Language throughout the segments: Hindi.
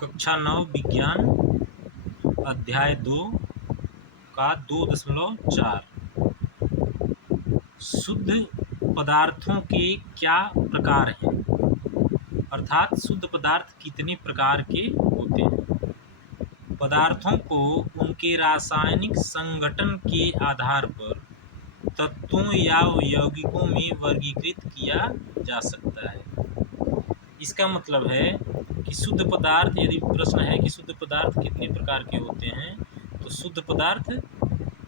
कक्षा 9 विज्ञान अध्याय 2 का 2.4 शुद्ध पदार्थों के क्या प्रकार हैं, अर्थात शुद्ध पदार्थ कितने प्रकार के होते हैं। पदार्थों को उनके रासायनिक संगठन के आधार पर तत्वों या यौगिकों में वर्गीकृत किया जा सकता है। इसका मतलब है कि शुद्ध पदार्थ, यदि प्रश्न है कि शुद्ध पदार्थ कितने प्रकार के होते हैं, तो शुद्ध पदार्थ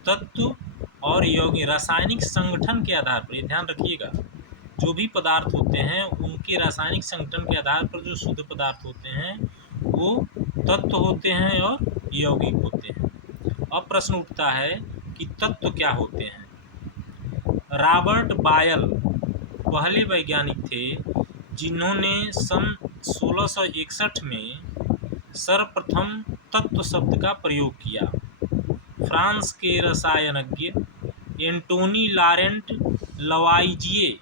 तत्व और यौगिक रासायनिक संगठन के आधार पर, ये ध्यान रखिएगा, जो भी पदार्थ होते हैं उनके रासायनिक संगठन के आधार पर जो शुद्ध पदार्थ होते हैं वो तत्व होते हैं और यौगिक होते हैं। अब प्रश्न उठता है कि तत्व क्या होते हैं। रॉबर्ट बायल पहले वैज्ञानिक थे जिन्होंने सन 1661 में सर्वप्रथम तत्व शब्द का प्रयोग किया। फ्रांस के रसायनज्ञ एंटोनी लॉरेंट लवाइजिए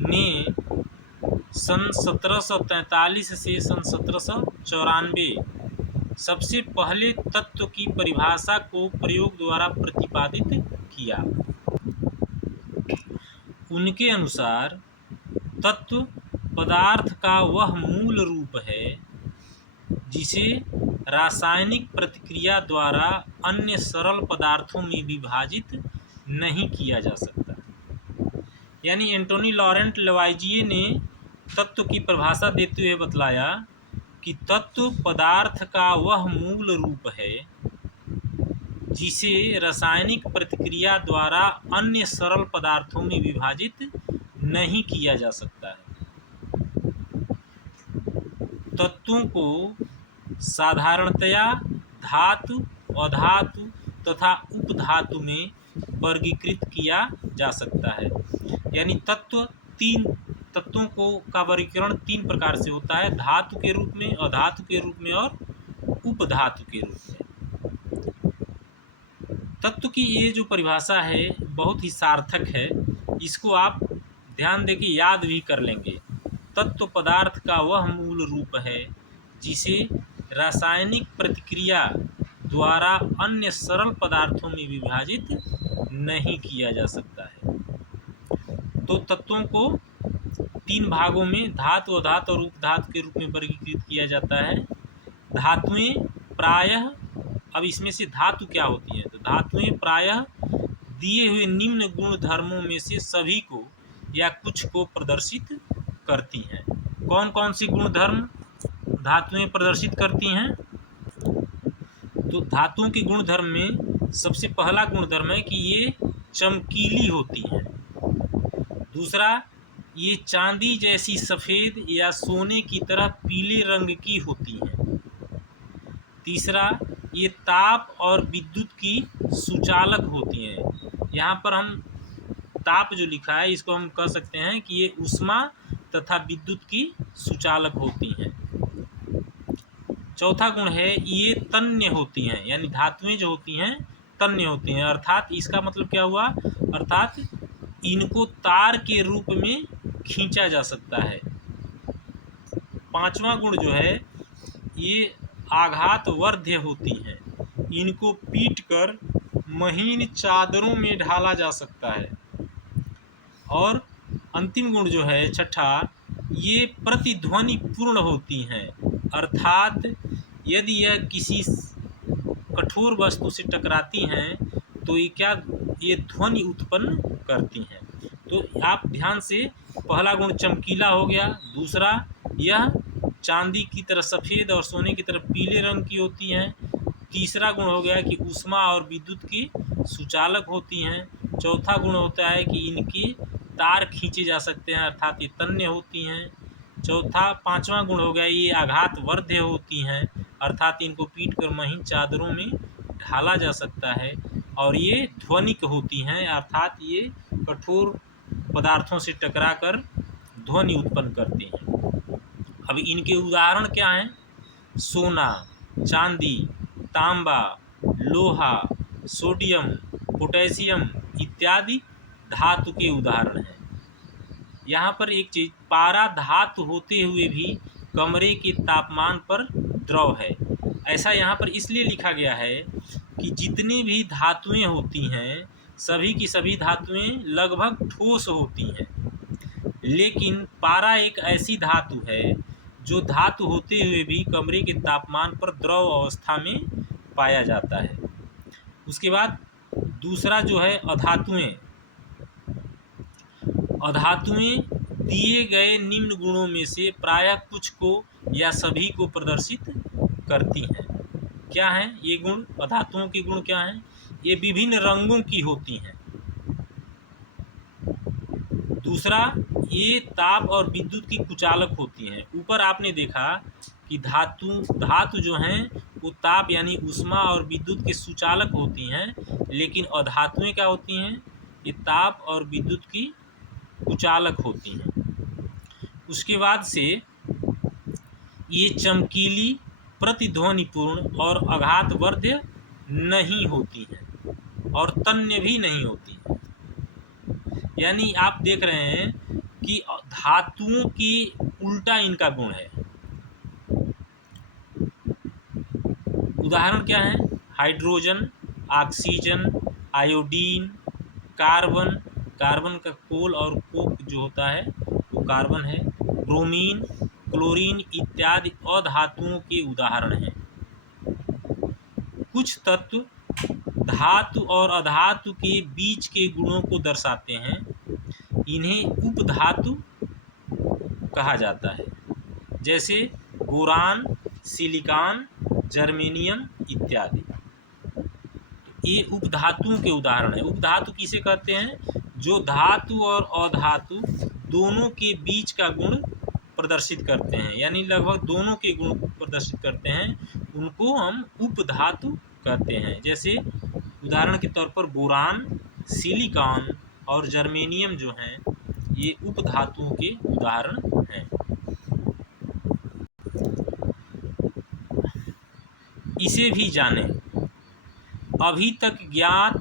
ने सन 1743 से सन 1794 सबसे पहले तत्व की परिभाषा को प्रयोग द्वारा प्रतिपादित किया। उनके अनुसार तत्व पदार्थ का वह मूल रूप है जिसे रासायनिक प्रतिक्रिया द्वारा अन्य सरल पदार्थों में विभाजित नहीं किया जा सकता। यानी एंटोनी लॉरेंट लवाइजिए ने तत्व की परिभाषा देते हुए बतलाया कि तत्व पदार्थ का वह मूल रूप है जिसे रासायनिक प्रतिक्रिया द्वारा अन्य सरल पदार्थों में विभाजित नहीं किया जा सकता है। तत्वों को साधारणतया धातु, अधातु तथा उपधातु में वर्गीकृत किया जा सकता है। यानी तत्वों का वर्गीकरण 3 प्रकार से होता है, धातु के रूप में, अधातु के रूप में और उपधातु के रूप में। तत्व की ये जो परिभाषा है बहुत ही सार्थक है, इसको आप ध्यान देके याद भी कर लेंगे। तत्व पदार्थ का वह मूल रूप है जिसे रासायनिक प्रतिक्रिया द्वारा अन्य सरल पदार्थों में विभाजित नहीं किया जा सकता है। तो तत्वों को 3 भागों में धातु, अधातु और उपधातु के रूप में वर्गीकृत किया जाता है। धातुएं प्रायः, अब इसमें से धातु क्या होती हैं, तो धातुएं प्रायः दिए हुए निम्न गुण धर्मों में से सभी को या कुछ को प्रदर्शित करती हैं। कौन कौन सी गुण धर्म धातुएं प्रदर्शित करती हैं? तो धातुओं के गुण धर्म में सबसे पहला गुण धर्म है कि ये चमकीली होती हैं। दूसरा, ये चांदी जैसी सफ़ेद या सोने की तरह पीले रंग की होती हैं। तीसरा, ये ताप और विद्युत की सुचालक होती हैं। यहाँ पर हम ताप जो लिखा है इसको हम कह सकते हैं कि ये ऊष्मा तथा विद्युत की सुचालक होती हैं। चौथा गुण है ये तन्य होती हैं, यानी धातुएं जो होती हैं तन्य होती हैं। अर्थात इसका मतलब क्या हुआ, अर्थात इनको तार के रूप में खींचा जा सकता है। पांचवा गुण जो है ये आघात वर्ध्य होती हैं, इनको पीटकर महीन चादरों में ढाला जा सकता है। और अंतिम गुण जो है छठा, ये प्रतिध्वनि पूर्ण होती हैं, अर्थात यदि यह किसी कठोर वस्तु से टकराती हैं तो ये ध्वनि उत्पन्न करती हैं। तो आप ध्यान से, पहला गुण चमकीला हो गया, दूसरा यह चांदी की तरह सफ़ेद और सोने की तरह पीले रंग की होती हैं, तीसरा गुण हो गया कि ऊष्मा और विद्युत की सुचालक होती हैं, चौथा गुण होता है कि इनके तार खींचे जा सकते हैं, अर्थात ये तन्य होती हैं, पांचवा गुण हो गया ये आघात वर्ध्य होती हैं, अर्थात इनको पीटकर महीन चादरों में ढाला जा सकता है, और ये ध्वनिक होती हैं, अर्थात ये कठोर पदार्थों से टकराकर ध्वनि उत्पन्न करती हैं। अब इनके उदाहरण क्या हैं? सोना, चांदी, तांबा, लोहा, सोडियम, पोटेशियम इत्यादि धातु के उदाहरण हैं। यहाँ पर एक चीज़, पारा धातु होते हुए भी कमरे के तापमान पर द्रव है। ऐसा यहाँ पर इसलिए लिखा गया है कि जितनी भी धातुएं होती हैं सभी की सभी धातुएं लगभग ठोस होती हैं, लेकिन पारा एक ऐसी धातु है जो धातु होते हुए भी कमरे के तापमान पर द्रव अवस्था में पाया जाता है। उसके बाद दूसरा जो है अधातुएं। अधातुएं दिए गए निम्न गुणों में से प्रायः कुछ को या सभी को प्रदर्शित करती हैं। क्या हैं ये गुण? अधातुओं के गुण क्या हैं? ये विभिन्न रंगों की होती हैं। दूसरा, ये ताप और विद्युत की कुचालक होती हैं। ऊपर आपने देखा कि धातु जो हैं वो ताप यानी ऊष्मा और विद्युत के सुचालक होती हैं, लेकिन अधातुएं क्या होती हैं? ये ताप और विद्युत की कुचालक होती हैं। उसके बाद से ये चमकीली, प्रतिध्वनिपूर्ण और आघातवर्ध्य नहीं होती हैं और तन्य भी नहीं होती हैं। यानी आप देख रहे हैं कि धातुओं की उल्टा इनका गुण है। उदाहरण क्या है? Hydrogen, oxygen, iodine, carbon, carbon का कोल और कोक जो होता है वो कार्बन है, ब्रोमीन, क्लोरीन इत्यादि अधातुओं के उदाहरण हैं। कुछ तत्व धातु और अधातु के बीच के गुणों को दर्शाते हैं। इन्हें उपधातु कहा जाता है, जैसे बोरान, सिलिकॉन, जर्मेनियम इत्यादि। ये उपधातुओं के उदाहरण है। उपधातु किसे कहते हैं? जो धातु और अधातु दोनों के बीच का गुण प्रदर्शित करते हैं, यानी लगभग दोनों के गुण प्रदर्शित करते हैं, उनको हम उपधातु कहते हैं। जैसे उदाहरण के तौर पर बोरान, सिलिकॉन और जर्मेनियम जो हैं ये उपधातुओं के उदाहरण हैं। इसे भी जानें। अभी तक ज्ञात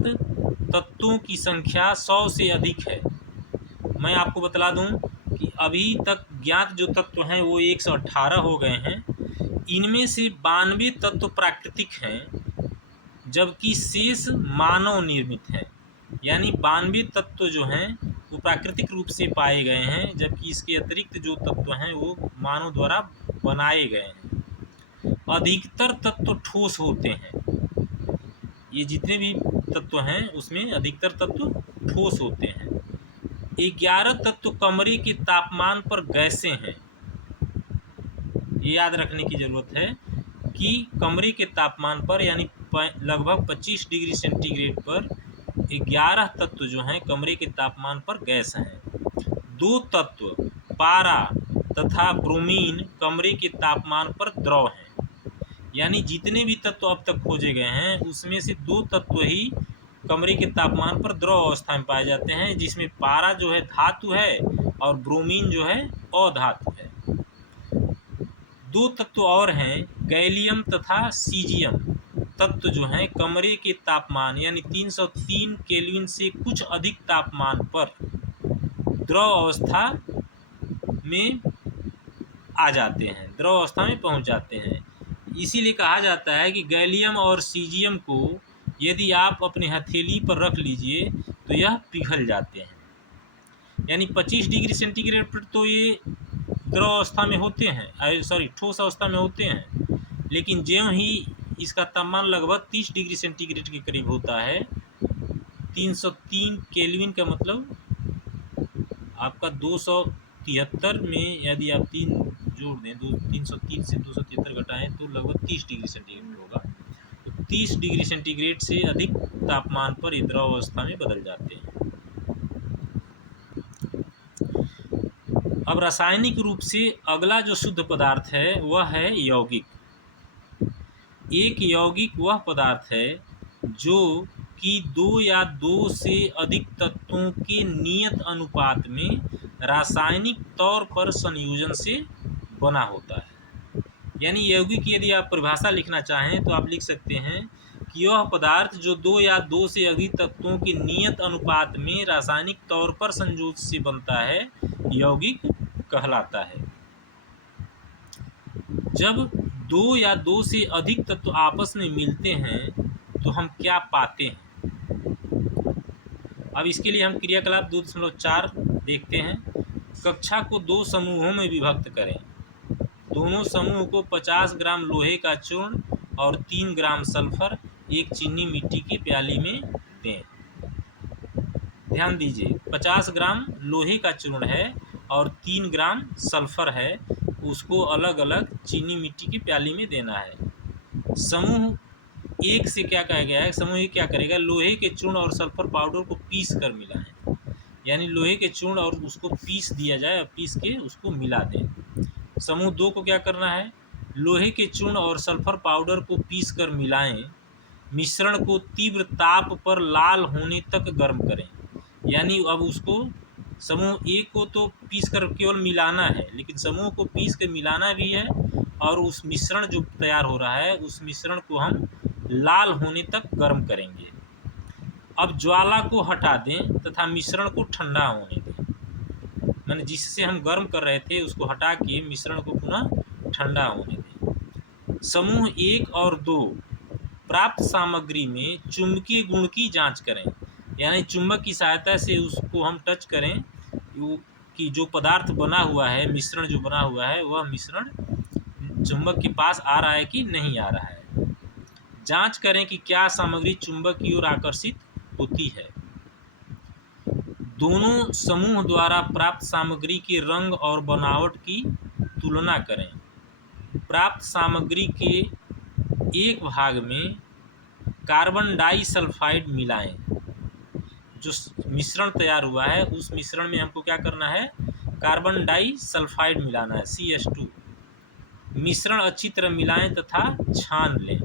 तत्वों की संख्या 100 से अधिक है। मैं आपको बतला दूं कि अभी तक ज्ञात जो तत्व हैं वो 118 हो गए हैं। इनमें से 92 तत्व प्राकृतिक हैं, जबकि शेष मानव निर्मित हैं। यानी 92 तत्व जो हैं वो प्राकृतिक रूप से पाए गए हैं, जबकि इसके अतिरिक्त जो तत्व हैं वो मानव द्वारा बनाए गए हैं। अधिकतर तत्व ठोस होते हैं। ये जितने भी तत्व हैं उसमें अधिकतर तत्व ठोस होते हैं। 11 तत्व कमरे के तापमान पर गैसें हैं। ये याद रखने की ज़रूरत है कि कमरे के तापमान पर यानी लगभग 25 डिग्री सेंटीग्रेड पर 11 तत्व जो हैं कमरे के तापमान पर गैस हैं। 2 तत्व पारा तथा ब्रोमीन कमरे के तापमान पर द्रव हैं। यानी जितने भी तत्व अब तक खोजे गए हैं उसमें से 2 तत्व ही कमरे के तापमान पर द्रव अवस्था में पाए जाते हैं, जिसमें पारा जो है धातु है और ब्रोमीन जो है अधातु है। 2 तत्व और हैं गैलियम तथा सीजियम तत्व जो हैं कमरे के तापमान यानी 303 केल्विन से कुछ अधिक तापमान पर द्रव अवस्था में आ जाते हैं, द्रव अवस्था में पहुंच जाते हैं। इसीलिए कहा जाता है कि गैलियम और सीजियम को यदि आप अपने हथेली पर रख लीजिए तो यह पिघल जाते हैं। यानी 25 डिग्री सेंटीग्रेड पर तो ये द्रव अवस्था में होते हैं, ठोस अवस्था में होते हैं, लेकिन ज्यों ही इसका तापमान लगभग 30 डिग्री सेंटीग्रेड के करीब होता है, 303 केल्विन का मतलब आपका 273 में यदि आप 3 जोड़ दें, 303 से 273 घटाएं तो लगभग 30 डिग्री सेंटीग्रेड होगा। तो 30 डिग्री सेंटीग्रेड से अधिक तापमान पर ये द्रव अवस्था में बदल जाते हैं। अब रासायनिक रूप से अगला जो शुद्ध पदार्थ है वह है यौगिक। एक यौगिक वह पदार्थ है जो कि 2 या 2 से अधिक तत्वों के नियत अनुपात में रासायनिक तौर पर संयोजन से बना होता है। यानी यौगिक यदि आप परिभाषा लिखना चाहें तो आप लिख सकते हैं कि यह पदार्थ जो 2 या 2 से अधिक तत्वों के नियत अनुपात में रासायनिक तौर पर संयोजन से बनता है यौगिक कहलाता है। जब दो या दो से अधिक तत्व आपस में मिलते हैं तो हम क्या पाते हैं। अब इसके लिए हम क्रियाकलाप 2.4 देखते हैं। कक्षा को दो समूहों में विभक्त करें। दोनों समूह को 50 ग्राम लोहे का चूर्ण और 3 ग्राम सल्फर एक चीनी मिट्टी की प्याली में दें। ध्यान दीजिए, 50 ग्राम लोहे का चूर्ण है और 3 ग्राम सल्फर है, उसको अलग अलग चीनी मिट्टी की प्याली में देना है। समूह एक से क्या कहा गया है, समूह एक क्या करेगा, लोहे के चूर्ण और सल्फर पाउडर को पीस कर मिलाएं। यानी लोहे के चूर्ण और उसको पीस दिया जाए और पीस के उसको मिला दें। समूह दो को क्या करना है, लोहे के चूर्ण और सल्फर पाउडर को पीस कर मिलाएं। मिश्रण को तीव्र ताप पर लाल होने तक गर्म करें। यानी अब उसको समूह एक को तो पीस कर केवल मिलाना है, लेकिन समूह को पीस कर मिलाना भी है और उस मिश्रण जो तैयार हो रहा है उस मिश्रण को हम लाल होने तक गर्म करेंगे। अब ज्वाला को हटा दें तथा मिश्रण को ठंडा होने दें। मैंने जिससे हम गर्म कर रहे थे उसको हटा के मिश्रण को पुनः ठंडा होने दें। समूह एक और दो प्राप्त सामग्री में चुंबकीय गुण की जांच करें। यानी चुंबक की सहायता से उसको हम टच करें कि जो पदार्थ बना हुआ है, मिश्रण जो बना हुआ है, वह मिश्रण चुंबक के पास आ रहा है कि नहीं आ रहा है। जांच करें कि क्या सामग्री चुंबक की ओर आकर्षित होती है। दोनों समूह द्वारा प्राप्त सामग्री के रंग और बनावट की तुलना करें। प्राप्त सामग्री के एक भाग में कार्बन डाइसल्फाइड मिलाएं। जो मिश्रण तैयार हुआ है उस मिश्रण में हमको क्या करना है, कार्बन डाइसल्फाइड मिलाना है, CH2। मिश्रण अच्छी तरह मिलाएं तथा छान लें।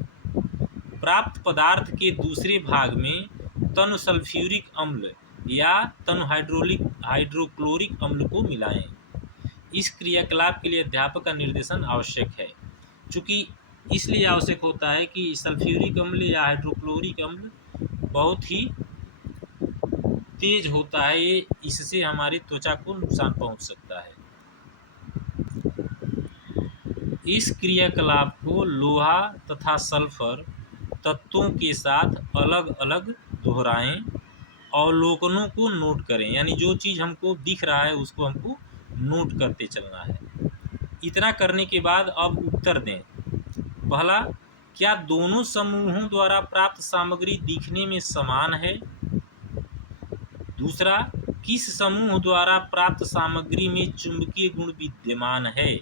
प्राप्त पदार्थ के दूसरे भाग में तनु सल्फ्यूरिक अम्ल या तनु हाइड्रोक्लोरिक अम्ल को मिलाएं। इस क्रियाकलाप के लिए अध्यापक का निर्देशन आवश्यक है। चूँकि इसलिए आवश्यक होता है कि सल्फ्यूरिक अम्ल या हाइड्रोक्लोरिक अम्ल बहुत ही तेज होता है, ये इससे हमारी त्वचा को नुकसान पहुंच सकता है। इस क्रियाकलाप को लोहा तथा सल्फर तत्वों के साथ अलग अलग दोहराएं। अवलोकनों को नोट करें। यानी जो चीज़ हमको दिख रहा है उसको हमको नोट करते चलना है। इतना करने के बाद अब उत्तर दें। पहला, क्या दोनों समूहों द्वारा प्राप्त सामग्री दिखने में समान है। दूसरा, किस समूह द्वारा प्राप्त सामग्री में चुंबकीय गुण विद्यमान है।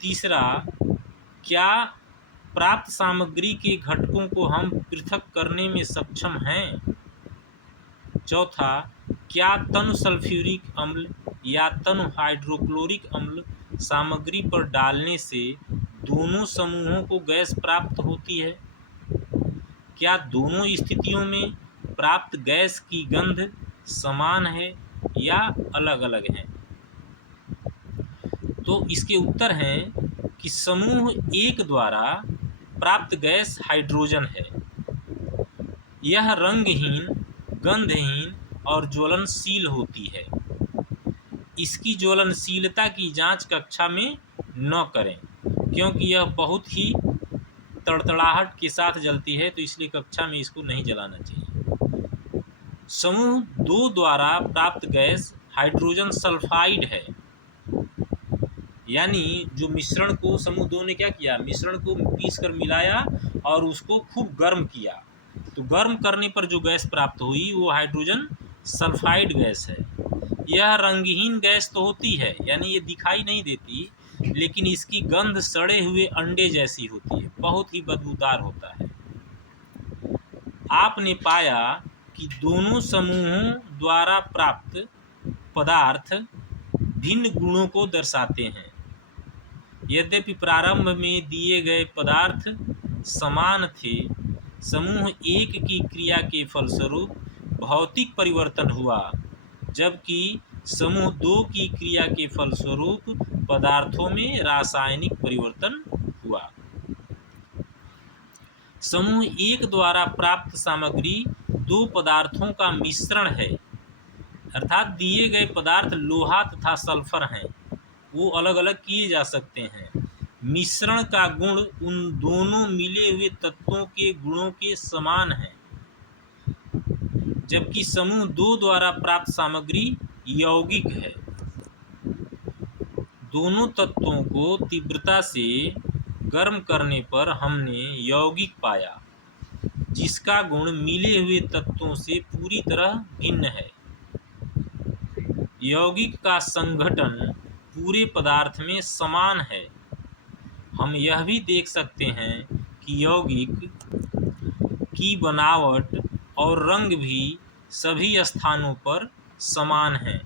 तीसरा, क्या प्राप्त सामग्री के घटकों को हम पृथक करने में सक्षम हैं। चौथा, क्या तनु सल्फ्यूरिक अम्ल या तनु हाइड्रोक्लोरिक अम्ल सामग्री पर डालने से दोनों समूहों को गैस प्राप्त होती है। क्या दोनों स्थितियों में प्राप्त गैस की गंध समान है या अलग अलग है। तो इसके उत्तर हैं कि समूह एक द्वारा प्राप्त गैस हाइड्रोजन है। यह रंगहीन, गंधहीन और ज्वलनशील होती है। इसकी ज्वलनशीलता की जांच कक्षा में न करें, क्योंकि यह बहुत ही तड़तड़ाहट के साथ जलती है, तो इसलिए कक्षा में इसको नहीं जलाना चाहिए। समूह दो द्वारा प्राप्त गैस हाइड्रोजन सल्फाइड है। यानी जो मिश्रण को समूह दो ने क्या किया, मिश्रण को पीस कर मिलाया और उसको खूब गर्म किया, तो गर्म करने पर जो गैस प्राप्त हुई वो हाइड्रोजन सल्फाइड गैस है। यह रंगहीन गैस तो होती है, यानी ये दिखाई नहीं देती, लेकिन इसकी गंध सड़े हुए अंडे जैसी होती है, बहुत ही बदबूदार होता है। आपने पाया कि दोनों समूहों द्वारा प्राप्त पदार्थ भिन्न गुणों को दर्शाते हैं। यद्यपि प्रारंभ में दिए गए पदार्थ समान थे, समूह एक की क्रिया के फलस्वरूप भौतिक परिवर्तन हुआ, जबकि समूह दो की क्रिया के फलस्वरूप पदार्थों में रासायनिक परिवर्तन हुआ। समूह एक द्वारा प्राप्त सामग्री दो पदार्थों का मिश्रण है, अर्थात दिए गए पदार्थ लोहा तथा सल्फर हैं, वो अलग अलग किए जा सकते हैं, मिश्रण का गुण उन दोनों मिले हुए तत्वों के गुणों के समान है, जबकि समूह 2 द्वारा प्राप्त सामग्री यौगिक है। दोनों तत्वों को तीव्रता से गर्म करने पर हमने यौगिक पाया, जिसका गुण मिले हुए तत्वों से पूरी तरह भिन्न है। यौगिक का संघटन पूरे पदार्थ में समान है। हम यह भी देख सकते हैं कि यौगिक की बनावट और रंग भी सभी स्थानों पर समान है।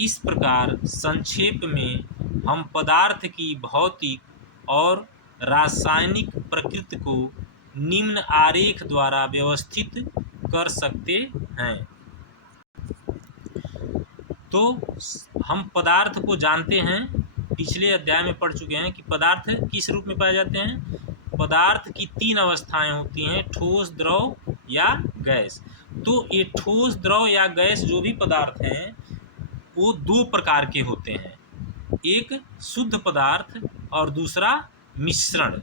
इस प्रकार संक्षेप में हम पदार्थ की भौतिक और रासायनिक प्रकृति को निम्न आरेख द्वारा व्यवस्थित कर सकते हैं। तो हम पदार्थ को जानते हैं, पिछले अध्याय में पढ़ चुके हैं कि पदार्थ किस रूप में पाए जाते हैं। पदार्थ की 3 अवस्थाएं होती हैं, ठोस, द्रव या गैस। तो ये ठोस, द्रव या गैस जो भी पदार्थ हैं वो 2 प्रकार के होते हैं, एक शुद्ध पदार्थ और दूसरा मिश्रण।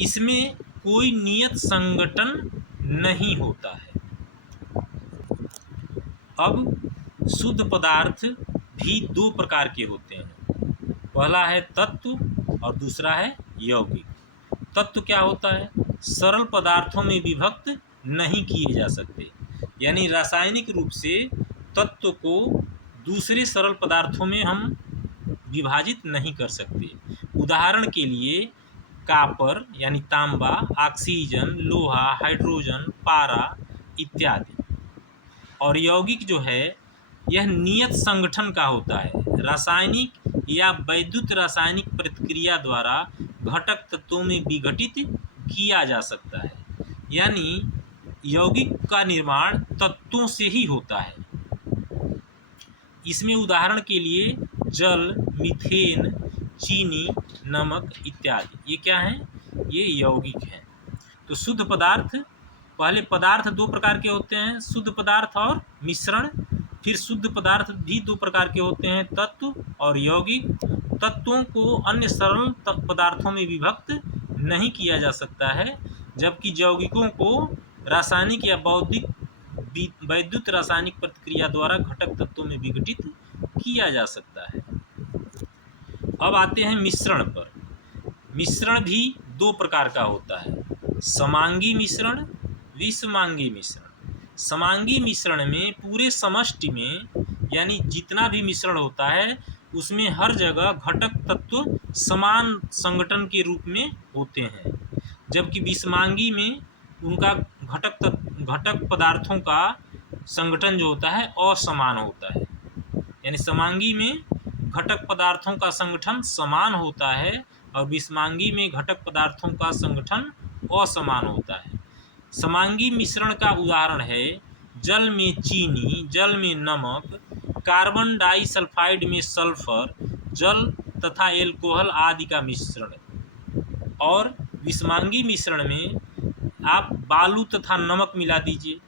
इसमें कोई नियत संघटन नहीं होता है। अब शुद्ध पदार्थ भी 2 प्रकार के होते हैं, पहला है तत्व और दूसरा है यौगिक। तत्व क्या होता है? सरल पदार्थों में विभक्त नहीं किए जा सकते, यानी रासायनिक रूप से तत्व को दूसरे सरल पदार्थों में हम विभाजित नहीं कर सकते। उदाहरण के लिए कॉपर यानी तांबा, ऑक्सीजन, लोहा, हाइड्रोजन, पारा इत्यादि। और यौगिक जो है यह नियत संगठन का होता है, रासायनिक या वैद्युत रासायनिक प्रतिक्रिया द्वारा घटक तत्वों में विघटित किया जा सकता है। यानी यौगिक का निर्माण तत्वों से ही होता है। इसमें उदाहरण के लिए जल, मीथेन, चीनी, नमक इत्यादि, ये क्या हैं? ये यौगिक हैं। तो शुद्ध पदार्थ, पहले पदार्थ 2 प्रकार के होते हैं, शुद्ध पदार्थ और मिश्रण। फिर शुद्ध पदार्थ भी 2 प्रकार के होते हैं, तत्व और यौगिक। तत्वों को अन्य सरल पदार्थों में विभक्त नहीं किया जा सकता है, जबकि यौगिकों को रासायनिक या वैद्युत रासायनिक प्रतिक्रिया द्वारा घटक तत्वों में विघटित किया जा सकता है। अब आते हैं मिश्रण पर। मिश्रण भी 2 प्रकार का होता है, समांगी मिश्रण, विषमांगी मिश्रण। समांगी मिश्रण में पूरे समष्टि में यानी जितना भी मिश्रण होता है उसमें हर जगह घटक तत्व समान संगठन के रूप में होते हैं, जबकि विषमांगी में उनका घटक पदार्थों का संगठन जो होता है असमान होता है। यानी समांगी में घटक पदार्थों का संगठन समान होता है और विषमांगी में घटक पदार्थों का संगठन असमान होता है। समांगी मिश्रण का उदाहरण है जल में चीनी, जल में नमक, कार्बन डाइसल्फाइड में सल्फर, जल तथा एल्कोहल आदि का मिश्रण। और विषमांगी मिश्रण में आप बालू तथा नमक मिला दीजिए,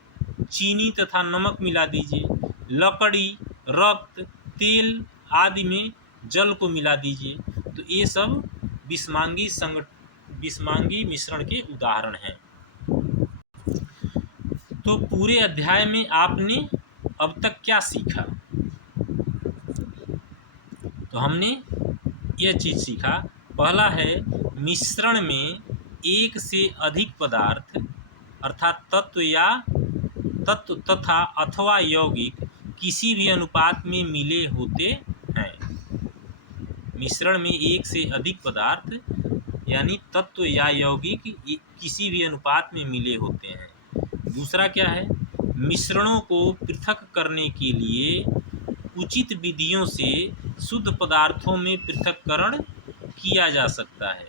चीनी तथा नमक मिला दीजिए, लकड़ी, रक्त, तेल आदि में जल को मिला दीजिए। तो ये सब विषमांगी मिश्रण के उदाहरण हैं। तो पूरे अध्याय में आपने अब तक क्या सीखा? तो हमने यह चीज़ सीखा, पहला है मिश्रण में एक से अधिक पदार्थ अर्थात तत्व तथा अथवा यौगिक किसी भी अनुपात में मिले होते हैं। मिश्रण में एक से अधिक पदार्थ यानी तत्व या यौगिक किसी भी अनुपात में मिले होते हैं। दूसरा क्या है? मिश्रणों को पृथक करने के लिए उचित विधियों से शुद्ध पदार्थों में पृथक्करण किया जा सकता है।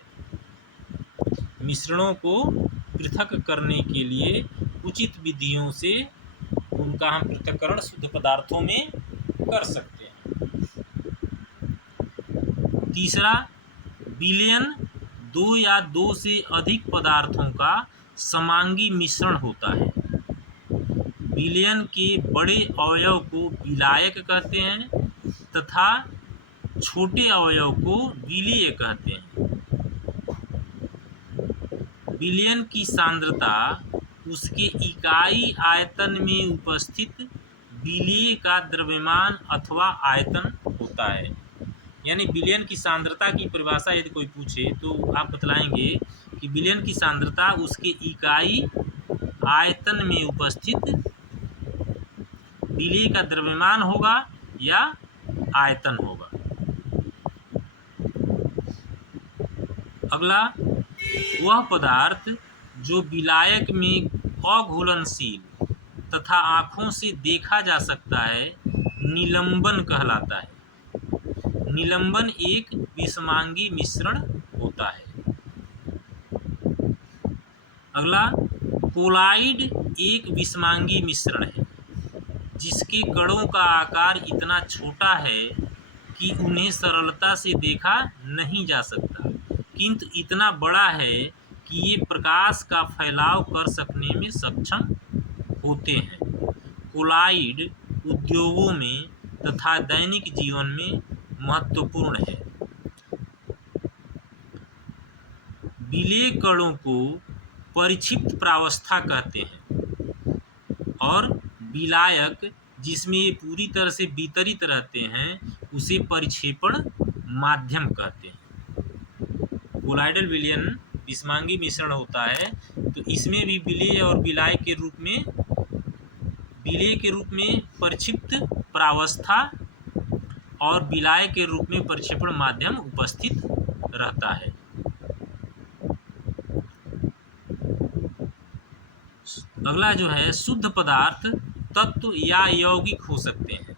मिश्रणों को पृथक करने के लिए उचित विधियों से उनका हम पृथक्करण शुद्ध पदार्थों में कर सकते हैं। तीसरा, विलयन 2 या 2 से अधिक पदार्थों का समांगी मिश्रण होता है। विलयन के बड़े अवयव को विलायक कहते हैं तथा छोटे अवयव को विलेय कहते हैं। विलयन की सांद्रता उसके इकाई आयतन में उपस्थित विलेय का द्रव्यमान अथवा आयतन होता है। यानी विलयन की सांद्रता की परिभाषा यदि कोई पूछे तो आप बतलाएंगे कि विलयन की सांद्रता उसके इकाई आयतन में उपस्थित विलेय का द्रव्यमान होगा या आयतन होगा। अगला, वह पदार्थ जो विलायक में अघुलनशील तथा आँखों से देखा जा सकता है निलंबन कहलाता है। निलंबन एक विषमांगी मिश्रण होता है। अगला, कोलाइड एक विषमांगी मिश्रण है जिसके कणों का आकार इतना छोटा है कि उन्हें सरलता से देखा नहीं जा सकता, किंतु इतना बड़ा है कि ये प्रकाश का फैलाव कर सकने में सक्षम होते हैं। कोलाइड उद्योगों में तथा दैनिक जीवन में महत्वपूर्ण है। विलेय कणों को परिक्षिप्त प्रावस्था कहते हैं और विलायक जिसमें ये पूरी तरह से वितरित रहते हैं उसे परिक्षेपण माध्यम कहते हैं। कोलाइडल विलयन विषमांगी मिश्रण होता है तो इसमें भी विलेय और विलाय के रूप में परिक्षिप्त प्रावस्था और विलाय के रूप में परिक्षेपण माध्यम उपस्थित रहता है। अगला जो है, शुद्ध पदार्थ तत्व या यौगिक हो सकते हैं।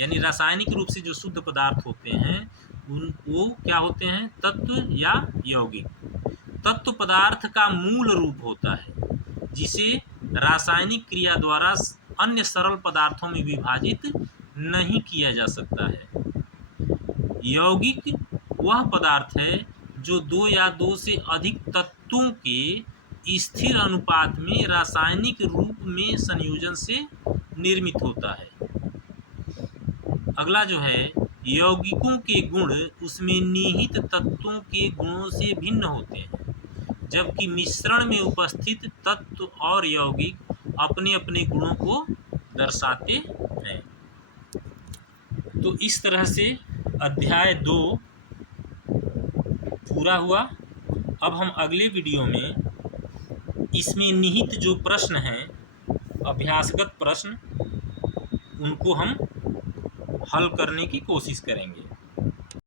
यानी रासायनिक रूप से जो शुद्ध पदार्थ होते हैं वो क्या होते हैं, तत्व या यौगिक। तत्व पदार्थ का मूल रूप होता है जिसे रासायनिक क्रिया द्वारा अन्य सरल पदार्थों में विभाजित नहीं किया जा सकता है। यौगिक वह पदार्थ है जो दो या दो से अधिक तत्वों के स्थिर अनुपात में रासायनिक रूप में संयोजन से निर्मित होता है। अगला जो है, यौगिकों के गुण उसमें निहित तत्वों के गुणों से भिन्न होते हैं, जबकि मिश्रण में उपस्थित तत्व और यौगिक अपने अपने गुणों को दर्शाते हैं। तो इस तरह से अध्याय 2 पूरा हुआ। अब हम अगले वीडियो में इसमें निहित जो प्रश्न हैं, अभ्यासगत प्रश्न, उनको हम हल करने की कोशिश करेंगे।